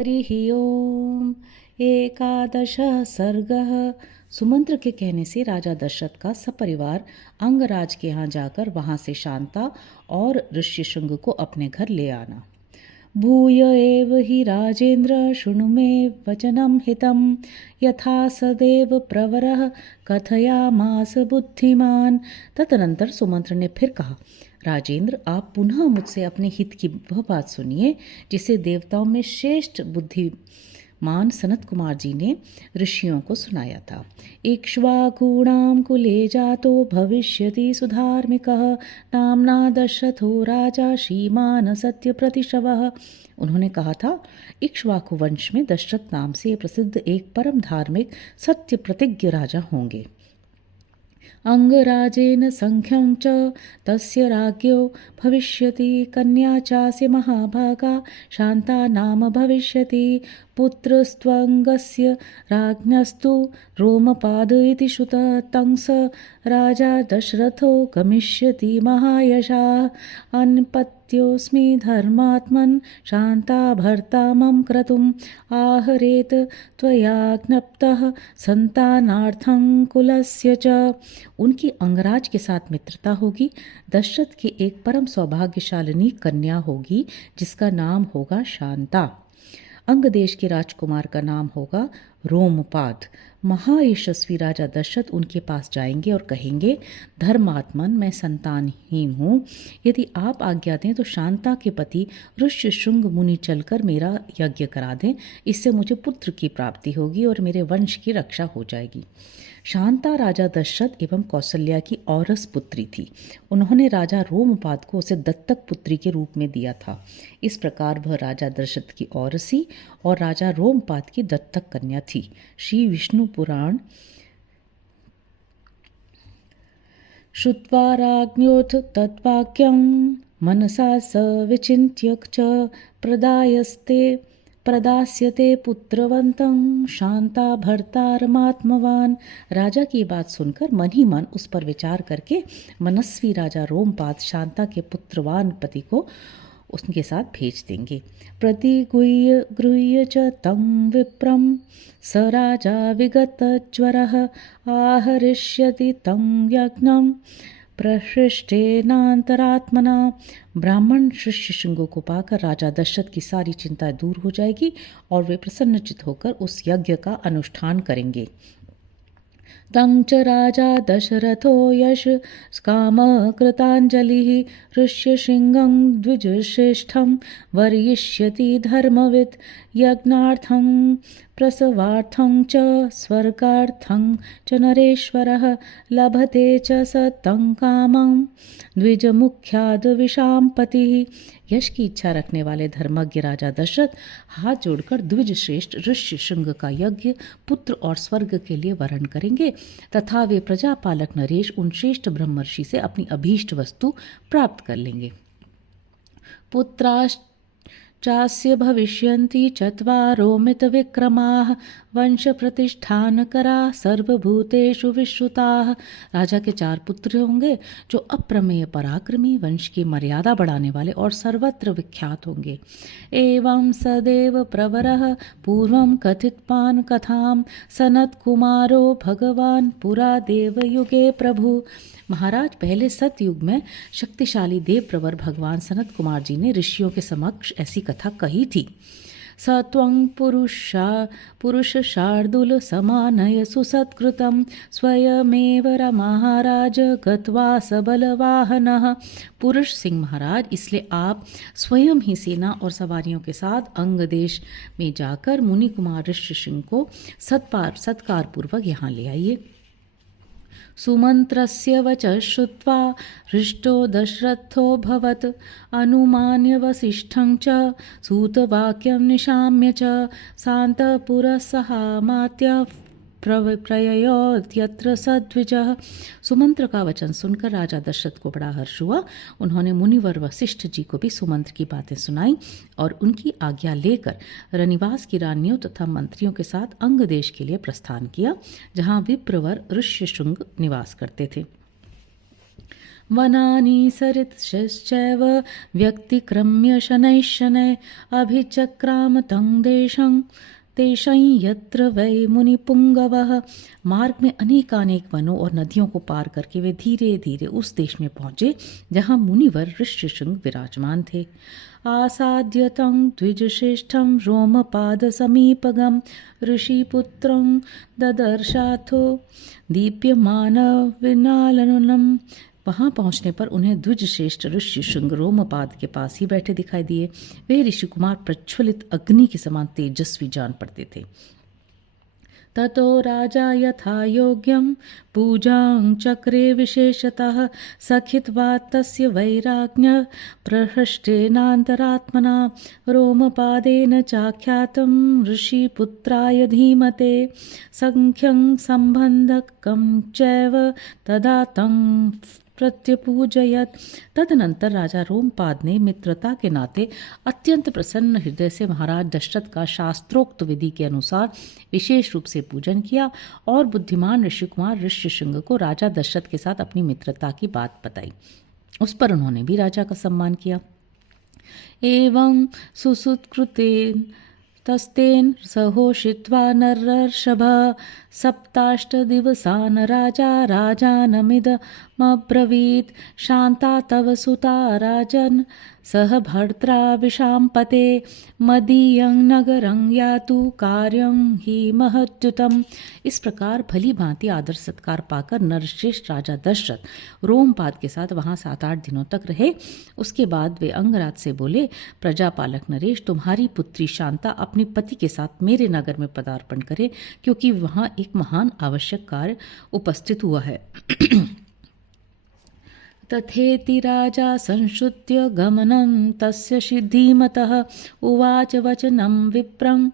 हरिः ओम। एकादश सर्गः। सुमंत्र के कहने से राजा दशरथ का सपरिवार अंगराज के यहाँ जाकर वहां से शांता और ऋष्यशृंग को अपने घर ले आना। भूय एव हि राजेन्द्र शृणु मे वचनं हितं यथा सदैव प्रवरः कथयामास बुद्धिमान। तदनंतर सुमंत्र ने फिर कहा, राजेंद्र, आप पुनः मुझसे अपने हित की वह बात सुनिए जिसे देवताओं में श्रेष्ठ बुद्धिमान सनत कुमार जी ने ऋषियों को सुनाया था। इक्ष्वाकूणां कुले जातो भविष्यति सुधार्मिकः नाम्ना दशरथो राजा श्रीमान सत्य प्रतिशवः। उन्होंने कहा था, इक्ष्वाकु वंश में दशरथ नाम से प्रसिद्ध एक परम धार्मिक सत्य प्रतिज्ञ राजा होंगे। अंगराजेन संख्यं च तस्य राज्ञो भविष्यति कन्या चास्य महाभागा शांता नाम भविष्यति पुत्रस्त्वंगस्य राज्ञस्तु रोमपाद इति श्रुतः तं स राजा दशरथो गमिष्यति महायशः अन्पत्योऽस्मि धर्मात्मन् शांता भर्ता मम क्रतुम् आहरेत त्वया ज्ञप्तः संतानार्थं कुलस्य च। उनकी अंगराज के साथ मित्रता होगी। दशरथ की एक परम सौभाग्यशालिनी कन्या होगी जिसका नाम होगा शांता। अंग देश के राजकुमार का नाम होगा रोमपाद। महायशस्वी राजा दशरथ उनके पास जाएंगे और कहेंगे, धर्मात्मन, मैं संतानहीन हूँ। यदि आप आज्ञा दें तो शांता के पति ऋष्यशृंग मुनि चलकर मेरा यज्ञ करा दें। इससे मुझे पुत्र की प्राप्ति होगी और मेरे वंश की रक्षा हो जाएगी। शांता राजा दशरथ एवं कौसल्या की औरस पुत्री थी। उन्होंने राजा रोमपाद को उसे दत्तक पुत्री के रूप में दिया था। इस प्रकार वह राजा दशरथ की औरसी और राजा रोमपाद की दत्तक कन्या थी। श्री विष्णु पुराण श्रुत्वा राज्ञोऽथ तद्वाक्यं मनसा स विचिन्त्य च प्रदास्यते पुत्रवंतं शांता भर्तारमात्मवान। राजा की बात सुनकर मन ही मन उस पर विचार करके मनस्वी राजा रोमपाद शांता के पुत्रवान पति को उसके साथ भेज देंगे। प्रतिगुह्य गृह्य च तं विप्रं स राजा विगतज्वरः आहरिष्यति तं यज्ञं प्रहृष्टेनांतरात्मना। ब्राह्मण ऋष्यशृंग को पाकर राजा दशरथ की सारी चिंता दूर हो जाएगी और वे प्रसन्नचित होकर उस यज्ञ का अनुष्ठान करेंगे। तं च राजा दशरथो यश कामः कृताञ्जलिः ऋष्यशृङ्गं द्विजश्रेष्ठं वरयिष्यति धर्मवित् यज्ञार्थं प्रसवार्थं च स्वर्गार्थं च नरेश्वरः लभते च स तं कामं द्विजमुख्याद् विशां पतिः। यश की इच्छा रखने वाले धर्मज्ञ राजा दशरथ हाथ जोड़कर द्विज श्रेष्ठ ऋष्यशृंग का यज्ञ पुत्र और स्वर्ग के लिए वरण करेंगे तथा वे प्रजापालक नरेश उन श्रेष्ठ ब्रह्मर्षि से अपनी अभीष्ट वस्तु प्राप्त कर लेंगे। पुत्राश्चास्य भविष्यन्ति चत्वारो मितविक्रमाः वंश प्रतिष्ठानकराः सर्वभूतेषु विश्रुताः। राजा के 4 पुत्र होंगे जो अप्रमेय पराक्रमी, वंश की मर्यादा बढ़ाने वाले और सर्वत्र विख्यात होंगे। एवं सदैव प्रवरः पूर्वं कथितवान् कथां सनत कुमारो भगवान पुरा देवयुगे प्रभु। महाराज, पहले सतयुग में शक्तिशाली देव प्रवर भगवान सनत कुमार जी ने ऋषियों के समक्ष ऐसी कथा कही थी। स त्वं पुरुष शार्दूल समानय सुसत्कृतं स्वयमेव महाराज गत्वा सबलवाहनः। पुरुष सिंह महाराज, इसलिए आप स्वयं ही सेना और सवारियों के साथ अंग देश में जाकर मुनि कुमार ऋष्यशृंग को सत्कार पूर्वक यहाँ ले आइए। सुमंत्रस्य वचः श्रुत्वा हृष्टो दशरथोऽभवत् अनुमान्य वसिष्ठं च सूतवाक्यं निशाम्य च शान्तपुरसहामात्य प्रययोत्यत्र सद्विजः। सुमंत्र का वचन सुनकर राजा दशरथ को बड़ा हर्ष हुआ। उन्होंने मुनिवर वशिष्ठ जी को भी सुमंत्र की बातें सुनाई और उनकी आज्ञा लेकर रनिवास की रानियों तथा मंत्रियों के साथ अंग देश के लिए प्रस्थान किया, जहाँ विप्रवर ऋष्यशृंग निवास करते थे। वनानि सरितश्चैव व्यक्तिक्रम्य शनैः शनैः अभिचक्राम तं देशं तेषं यत्र वै मुनिपुंगवः। मार्ग में अनेकानेक वनों और नदियों को पार करके वे धीरे धीरे उस देश में पहुँचे जहाँ मुनिवर ऋष्यशृंग विराजमान थे। आसाद्य तं द्विजश्रेष्ठं रोमपादसमीपगं ऋषिपुत्रं ददर्शाथो दीप्यमान विनालनम्। वहाँ पहुँचने पर उन्हें द्विज श्रेष्ठ ऋष्यशृंग रोमपाद के पास ही बैठे दिखाई दिए। वे ऋषिकुमार प्रज्वलित अग्नि के समान तेजस्वी जान पड़ते थे। ततो राजा यथा योग्यं पूजां चक्रे विशेषतः सखित्वा तस्य वैराग्य प्रहृष्टेनान्तरात्मना रोमपादेन चाख्यातं ऋषिपुत्राय धीमते संख्यं संबंधकं चैव तदा तं प्रत्यपूजयत। तदनंतर राजा रोमपाद ने मित्रता के नाते अत्यंत प्रसन्न हृदय से महाराज दशरथ का शास्त्रोक्त विधि के अनुसार विशेष रूप से पूजन किया और बुद्धिमान ऋषिकुमार ऋष्यशृंग को राजा दशरथ के साथ अपनी मित्रता की बात बताई। उस पर उन्होंने भी राजा का सम्मान किया। एवं सुसुत्कृतेन तस्तेन सहोषित्वा नरर्षभ सप्ताष्टदिवसान् राजा राजानमिदमब्रवीत् शान्ता तव सुता राजन् सह भर्त्रा विशाम्पते मदीयं नगरं यातु कार्यं हि महत्युतम्। इस प्रकार भली भांति आदर सत्कार पाकर नरश्रेष्ठ राजा दशरथ रोमपाद के साथ वहाँ 7-8 दिनों तक रहे। उसके बाद वे अंगराज से बोले, प्रजापालक नरेश, तुम्हारी पुत्री शांता अपने पति के साथ मेरे नगर में पदार्पण करे, क्योंकि वहाँ एक महान आवश्यक कार्य उपस्थित हुआ है। तथेति राजा संश्रुत्य गमनं तस्य धीमतः उवाच वचनं विप्रं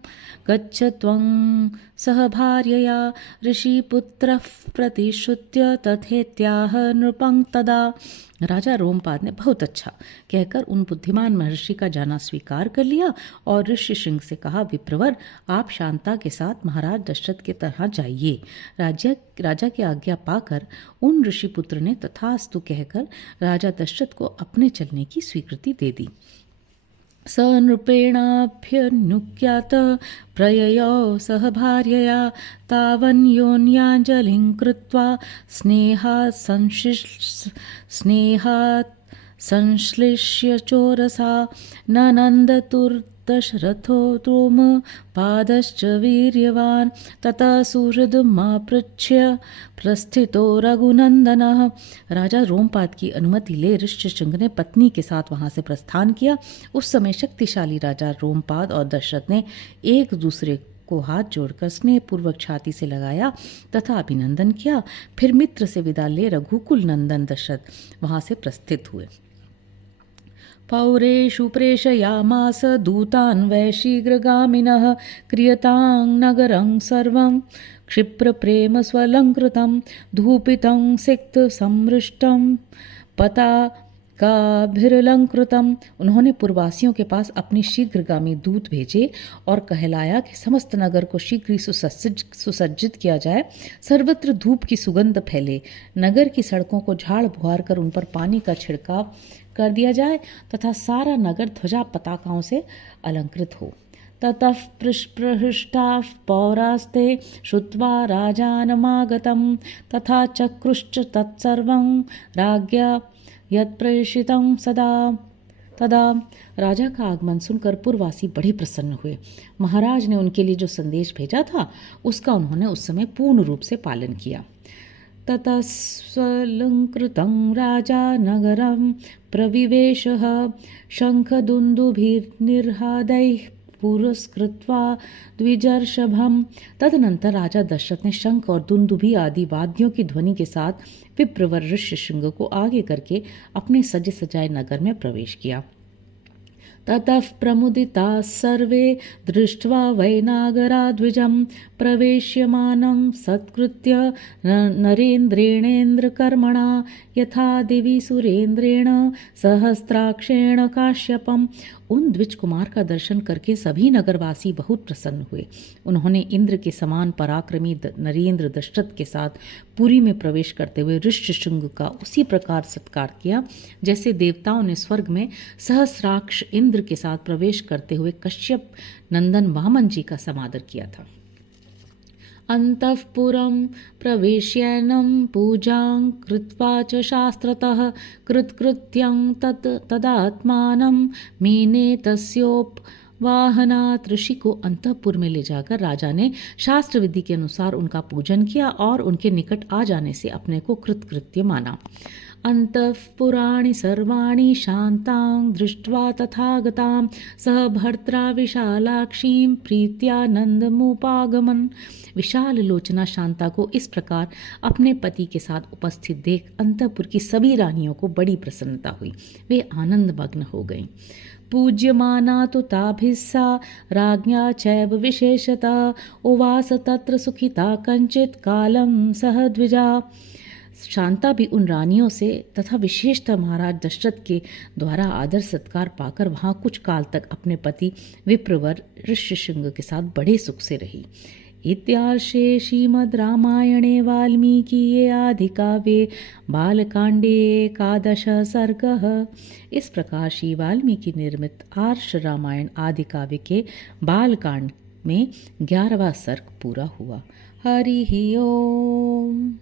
गच्छ त्वं सह भार्यया। ऋषिपुत्रः प्रतिश्रुत्य तथेत्याह नृपं तदा। राजा रोमपाद ने बहुत अच्छा कहकर उन बुद्धिमान महर्षि का जाना स्वीकार कर लिया और ऋष्यशृंग से कहा, विप्रवर, आप शांता के साथ महाराज दशरथ के तरह जाइए। राजा की आज्ञा पाकर उन ऋषिपुत्र ने तथास्तु कहकर राजा दशरथ को अपने चलने की स्वीकृति दे दी। स नृपेणाभ्यनुज्ञात प्रययौ सह भार्यया तावन्योन्याञ्जलिं कृत्वा स्नेहात् संश्लिष्य चोरसा ननन्दतुर्दशरथो रोमपादश्च वीर्यवान् ततः सुहृदमापृच्छ्य प्रस्थितो रघुनंदनः। राजा रोमपाद की अनुमति ले ऋष्यशृंग ने पत्नी के साथ वहां से प्रस्थान किया। उस समय शक्तिशाली राजा रोमपाद और दशरथ ने एक दूसरे को हाथ जोड़कर स्नेहपूर्वक छाती से लगाया तथा अभिनंदन किया। फिर मित्र से विदा ले रघुकुल नंदन दशरथ वहां से प्रस्थित हुए। पौरेषु प्रेषयामास दूतान् वै शीघ्रगामिनः क्रियतां नगरं सर्वं क्षिप्रप्रेम स्वलंकृतं धूपितं सिक्तसमृष्टं पताकाभिरलंकृतम्। उन्होंने पुरवासियों के पास अपने शीघ्रगामी दूत भेजे और कहलाया कि समस्त नगर को शीघ्र ही सुसज्जित किया जाए, सर्वत्र धूप की सुगंध फैले, नगर की सड़कों को झाड़ बुहार कर उन पर पानी का छिड़काव कर दिया जाए तथा सारा नगर ध्वजा पताकाओं से अलंकृत हो। ततः पृष्ठाः पौरास्ते श्रुत्वा राजानमागतं तथा चक्रुश्च तत्सर्वं राज्ञा यत्प्रेषितं सदा। तदा राजा का आगमन सुनकर पुरवासी बड़े प्रसन्न हुए। महाराज ने उनके लिए जो संदेश भेजा था उसका उन्होंने उस समय पूर्ण रूप से पालन किया। ततः स्वलंकृतं राजा नगरं प्रविवेशः शंखदुन्दुभिर्निर्हादैः पुरस्कृत्वा द्विजर्षभम्। तदनंतर राजा दशरथ ने शंख और दुंदुभि आदि वाद्यों की ध्वनि के साथ विप्रवर ऋष्यशृंग को आगे करके अपने सजे सजाए नगर में प्रवेश किया। ततः प्रमुदिताः सर्वे दृष्ट्वा वैनागराद्विजं प्रवेश्यमानं सत्कृत्य नरेन्द्रेणेन्द्रकर्मणा यथा दिवि सुरेन्द्रेण सहस्राक्षेण काश्यपम्। उन द्विज कुमार का दर्शन करके सभी नगरवासी बहुत प्रसन्न हुए। उन्होंने इंद्र के समान पराक्रमी नरेंद्र दशरथ के साथ पुरी में प्रवेश करते हुए ऋष्यशृंग का उसी प्रकार सत्कार किया जैसे देवताओं ने स्वर्ग में सहस्राक्ष इंद्र के साथ प्रवेश करते हुए कश्यप नंदन वामन जी का समादर किया था। अंतःपुरं प्रवेश्यैनं पूजां कृत्वा च शास्त्रतः कृत्कृत्यं तदात्मानं मेने तस्योपवाहनात्। ऋषि को अंतःपुर में ले जाकर राजा ने शास्त्र विधि के अनुसार उनका पूजन किया और उनके निकट आ जाने से अपने को कृतकृत्य माना। अंतःपुराणि सर्वाणि शान्तां दृष्ट्वा तथागतां सह भर्त्रा विशालाक्षीं प्रीत्यानंदमुपागमन। विशाल लोचना शांता को इस प्रकार अपने पति के साथ उपस्थित देख अंतःपुर की सभी रानियों को बड़ी प्रसन्नता हुई। वे आनंदमग्न हो गईं। पूज्यमाना तो ताभिस्सा राज्ञा चैव विशेषतः उवास तत्र सुखिता कंचित कालम सह द्विजा। शांता भी उन रानियों से तथा विशेषतः महाराज दशरथ के द्वारा आदर सत्कार पाकर वहाँ कुछ काल तक अपने पति विप्रवर ऋष्यशृंग के साथ बड़े सुख से रही। इत्यार्षे श्रीमद् रामायणे वाल्मीकिये आदिकाव्ये बालकांडे एकादश सर्गः। इस प्रकार श्री वाल्मीकि निर्मित आर्ष रामायण आदि काव्य के बालकांड में 11वां सर्ग पूरा हुआ। हरि ओम।